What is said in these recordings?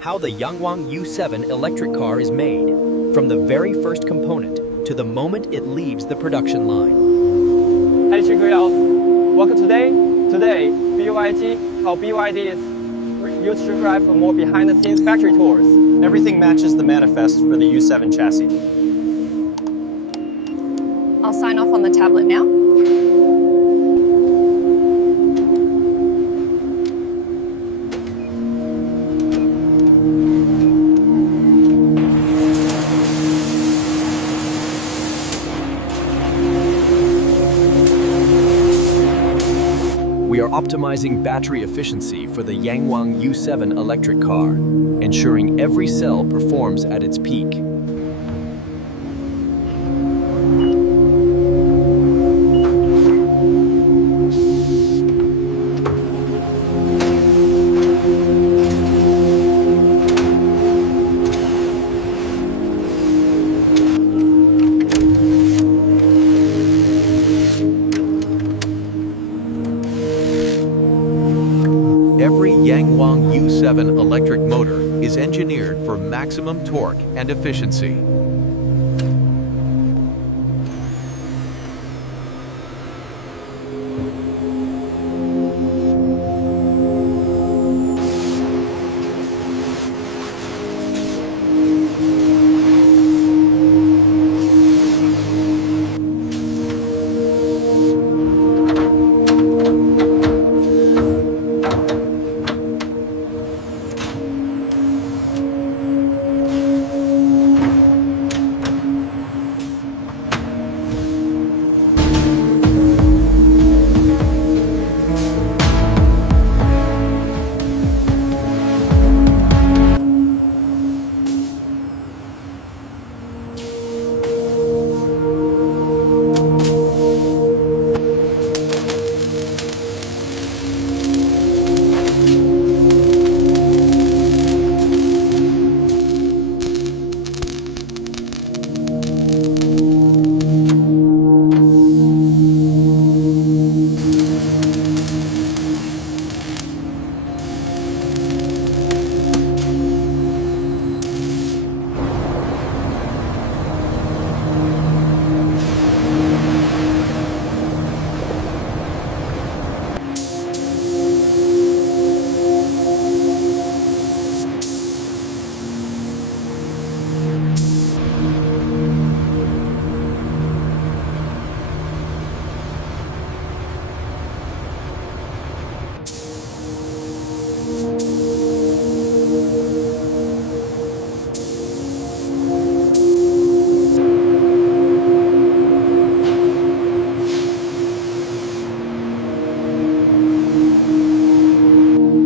how the Yangwang U7 electric car is made, from the very first component to the moment it leaves the production line. Hey, check it out. Welcome today, BYD, how BYD is used to drive for more behind-the-scenes factory tours. Everything matches the manifest for the U7 chassis. I'll sign off on the tablet now. We are optimizing battery efficiency for the Yangwang U7 electric car, ensuring every cell performs at its peak. Every Yangwang U7 electric motor is engineered for maximum torque and efficiency.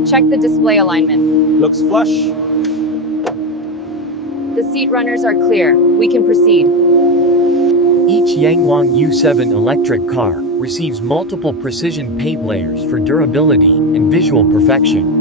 Check the display alignment. Looks flush. The seat runners are clear. We can proceed. Each Yangwang U7 electric car receives multiple precision paint layers for durability and visual perfection.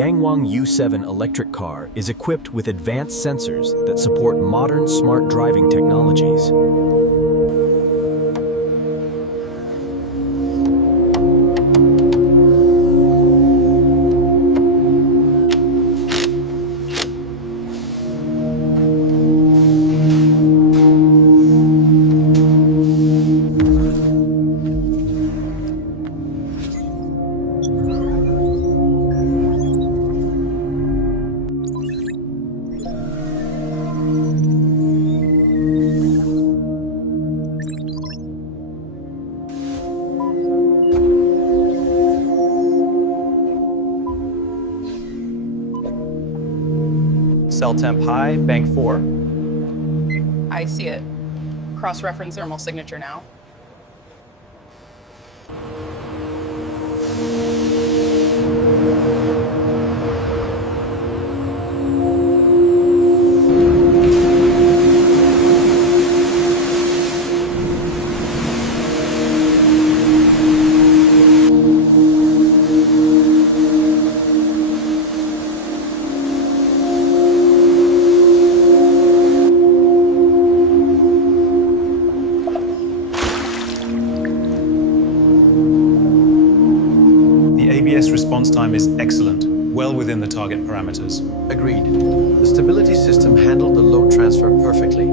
Yangwang U7 electric car is equipped with advanced sensors that support modern smart driving technologies. Cell temp high, bank 4. I see it. Cross-reference thermal signature now. Response time is excellent, well within the target parameters. Agreed. The stability system handled the load transfer perfectly.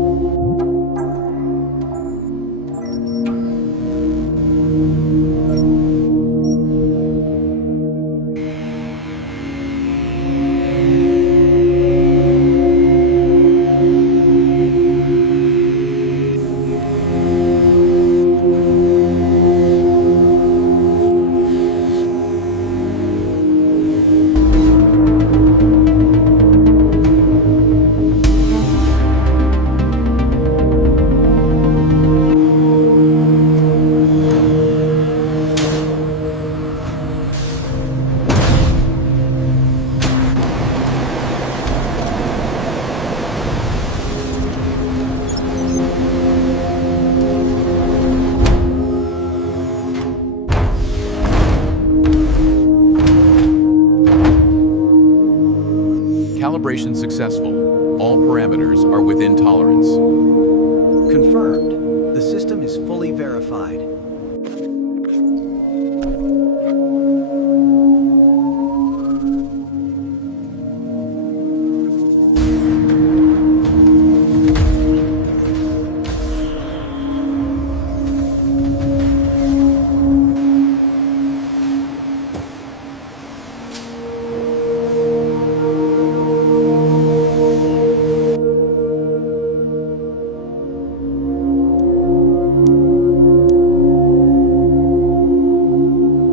Calibration successful. All parameters are within tolerance. Confirmed. The system is fully verified.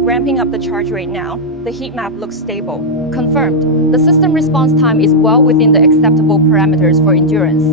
Ramping up the charge rate now. The heat map looks stable. Confirmed. The system response time is well within the acceptable parameters for endurance.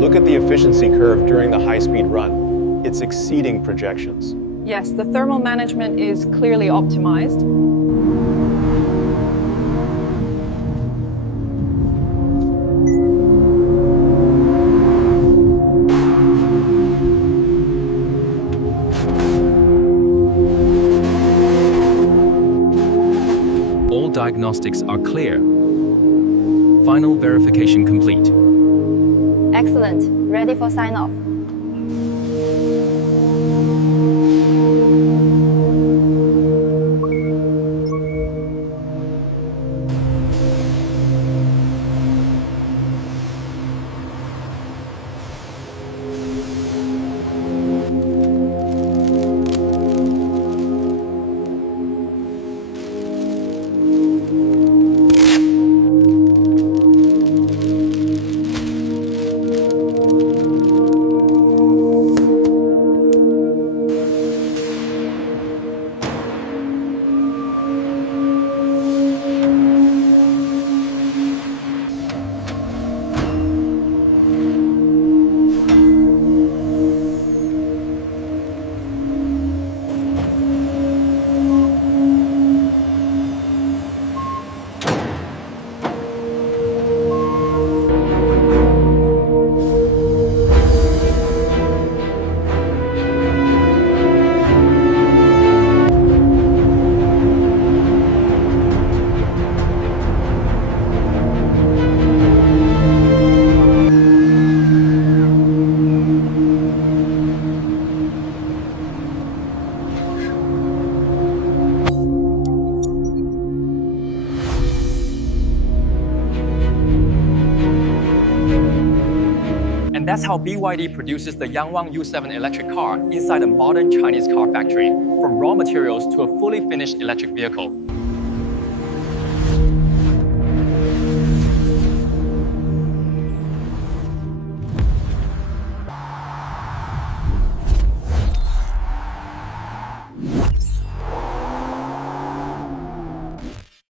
Look at the efficiency curve during the high-speed run. It's exceeding projections. Yes, the thermal management is clearly optimized. All diagnostics are clear. Final verification complete. Excellent. Ready for sign-off. And that's how BYD produces the Yangwang U7 electric car inside a modern Chinese car factory, from raw materials to a fully finished electric vehicle.